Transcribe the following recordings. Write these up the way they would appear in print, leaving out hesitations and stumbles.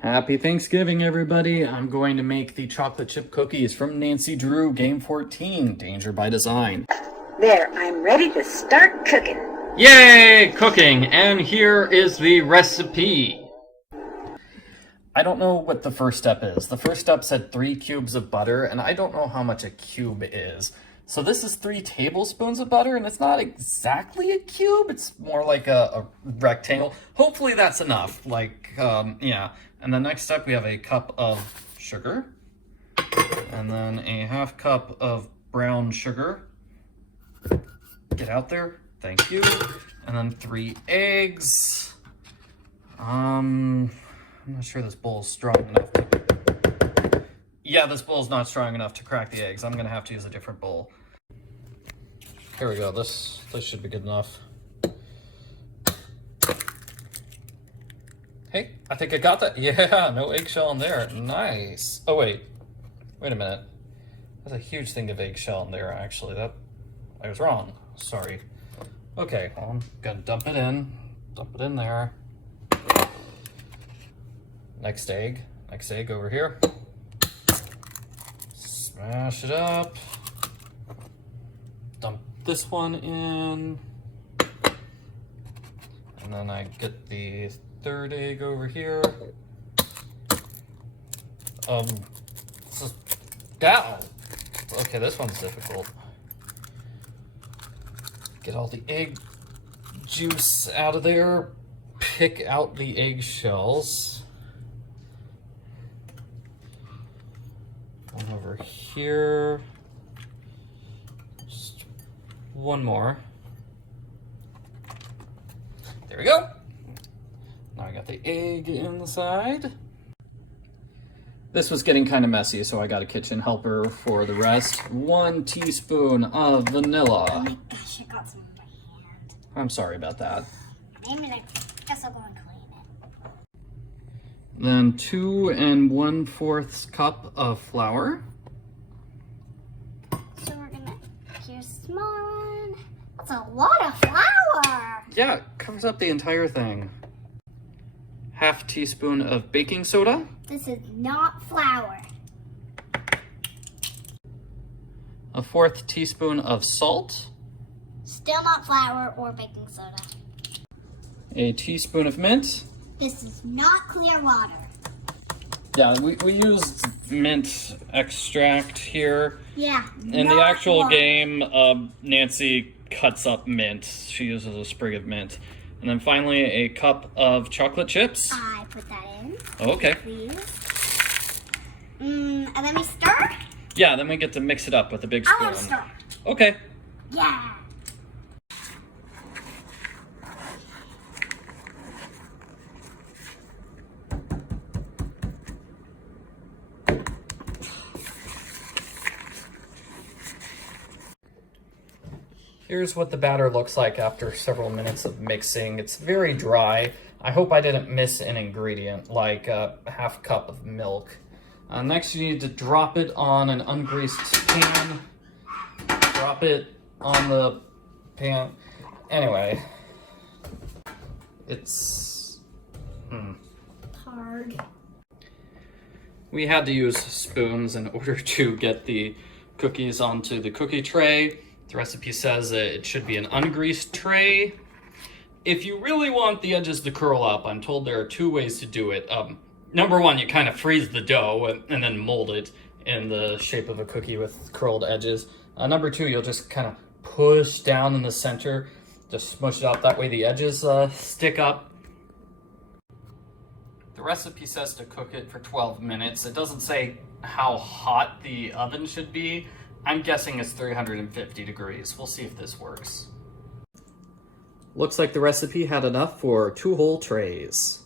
Happy Thanksgiving, everybody. I'm going to make the chocolate chip cookies from Nancy Drew, Game 14, Danger by Design. There, I'm ready to start cooking. Yay, cooking! And here is the recipe. I don't know what the first step is. The first step said 3 cubes of butter, and I don't know how much a cube is. So this is 3 tablespoons of butter, and it's not exactly a cube. It's more like a rectangle. Hopefully that's enough. Yeah. And the next step, we have a cup of sugar, and then a half cup of brown sugar. Get out there. Thank you. And then 3 eggs. I'm not sure this bowl is strong enough. Yeah, this bowl is not strong enough to crack the eggs. I'm gonna have to use a different bowl. Here we go. This should be good enough. Hey, I think I got that. Yeah, no eggshell in there. Nice. Oh wait a minute. There's a huge thing of eggshell in there. Actually, I was wrong. Sorry. Okay, well, I'm gonna dump it in there. Next egg over here. Smash it up. Dump this one in. And then I get the 3rd egg over here. Down. Okay, this one's difficult. Get all the egg juice out of there. Pick out the eggshells. One over here. Just one more. There we go. Now I got the egg inside. This was getting kind of messy, so I got a kitchen helper for the rest. 1 teaspoon of vanilla. Oh my gosh, I got some on my hand. I'm sorry about that. Maybe I guess I'll go and clean it. Then 2 1/4 cup of flour. So we're gonna, here's a small one. That's a lot of flour. Yeah, it covers up the entire thing. 1/2 teaspoon of baking soda. This is not flour. 1/4 teaspoon of salt. Still not flour or baking soda. A teaspoon of mint. This is not clear water. Yeah, we used mint extract here. Yeah. In the not actual water. game, Nancy cuts up mint. She uses a sprig of mint. And then finally, a cup of chocolate chips. I put that in. Okay. Please. And then we stir. Yeah, then we get to mix it up with a big I spoon. want to stir. Okay. Yeah. Here's what the batter looks like after several minutes of mixing. It's very dry. I hope I didn't miss an ingredient, like a 1/2 cup of milk. Next, you need to drop it on an ungreased pan. Drop it on the pan. Anyway, it's Hard. We had to use spoons in order to get the cookies onto the cookie tray. The recipe says that it should be an ungreased tray. If you really want the edges to curl up, I'm told there are 2 ways to do it. Number 1, you kind of freeze the dough and then mold it in the shape of a cookie with curled edges. Number 2, you'll just kind of push down in the center, just smush it out. That way the edges stick up. The recipe says to cook it for 12 minutes. It doesn't say how hot the oven should be. I'm guessing it's 350 degrees. We'll see if this works. Looks like the recipe had enough for 2 whole trays.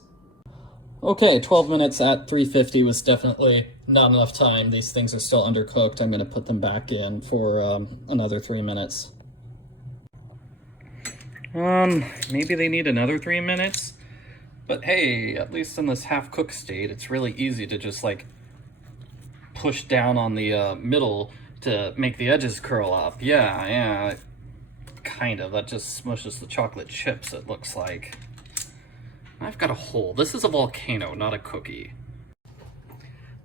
Okay, 12 minutes at 350 was definitely not enough time. These things are still undercooked. I'm going to put them back in for another 3 minutes. Maybe they need another 3 minutes. But hey, at least in this half-cooked state, it's really easy to just like push down on the middle to make the edges curl up. Yeah, kind of. That just smushes the chocolate chips, it looks like. I've got a hole. This is a volcano, not a cookie.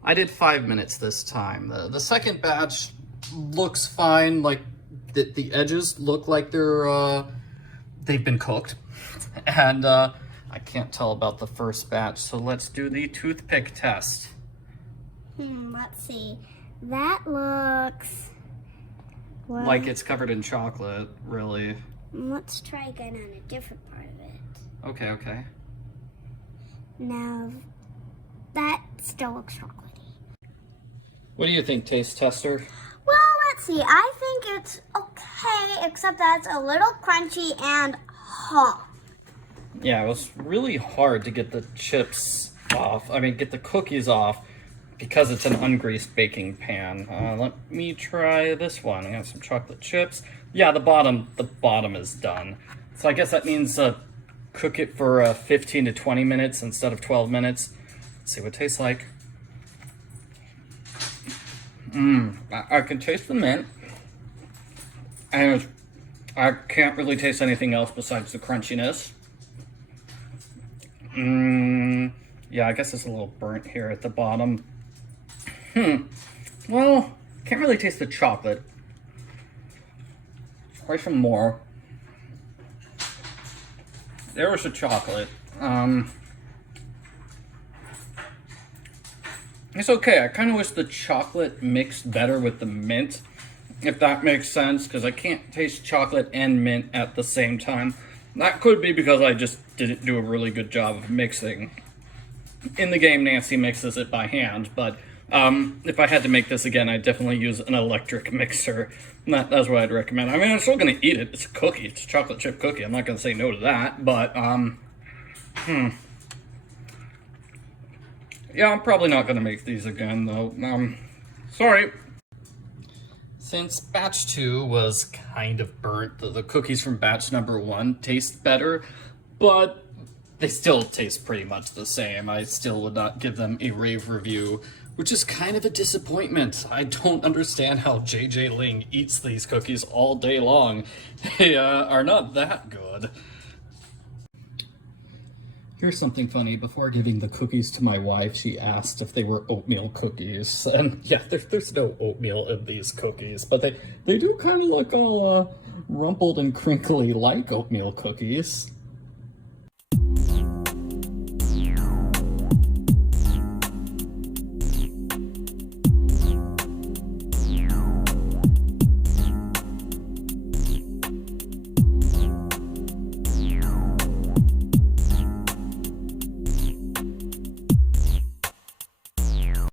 I did 5 minutes this time. The second batch looks fine, like the edges look like they've been cooked. And I can't tell about the first batch, so let's do the toothpick test. Let's see. That looks... well, Like it's covered in chocolate, really. let's try again on a different part of it. Okay. Now, that still looks chocolatey. What do you think, taste tester? Well, let's see. I think it's okay, except that it's a little crunchy and hot. Yeah, it was really hard to get the chips off. I mean, get the cookies off because it's an ungreased baking pan. Let me try this one. I got some chocolate chips. Yeah, the bottom is done. So I guess that means cook it for 15 to 20 minutes instead of 12 minutes. Let's see what it tastes like. I can taste the mint. And I can't really taste anything else besides the crunchiness. Yeah, I guess it's a little burnt here at the bottom. Well, can't really taste the chocolate. Try some more. There was the chocolate. It's okay. I kind of wish the chocolate mixed better with the mint, if that makes sense, because I can't taste chocolate and mint at the same time. That could be because I just didn't do a really good job of mixing. In the game, Nancy mixes it by hand, but if I had to make this again, I'd definitely use an electric mixer. That's what I'd recommend. I mean, I'm still going to eat it. It's a cookie. It's a chocolate chip cookie. I'm not going to say no to that, but, yeah, I'm probably not going to make these again, though. Sorry. Since batch 2 was kind of burnt, the cookies from batch number 1 taste better, but they still taste pretty much the same. I still would not give them a rave review, which is kind of a disappointment. I don't understand how J Ling eats these cookies all day long. They are not that good. Here's something funny. Before giving the cookies to my wife, she asked if they were oatmeal cookies. And yeah, there's no oatmeal in these cookies, but they do kind of look all rumpled and crinkly like oatmeal cookies.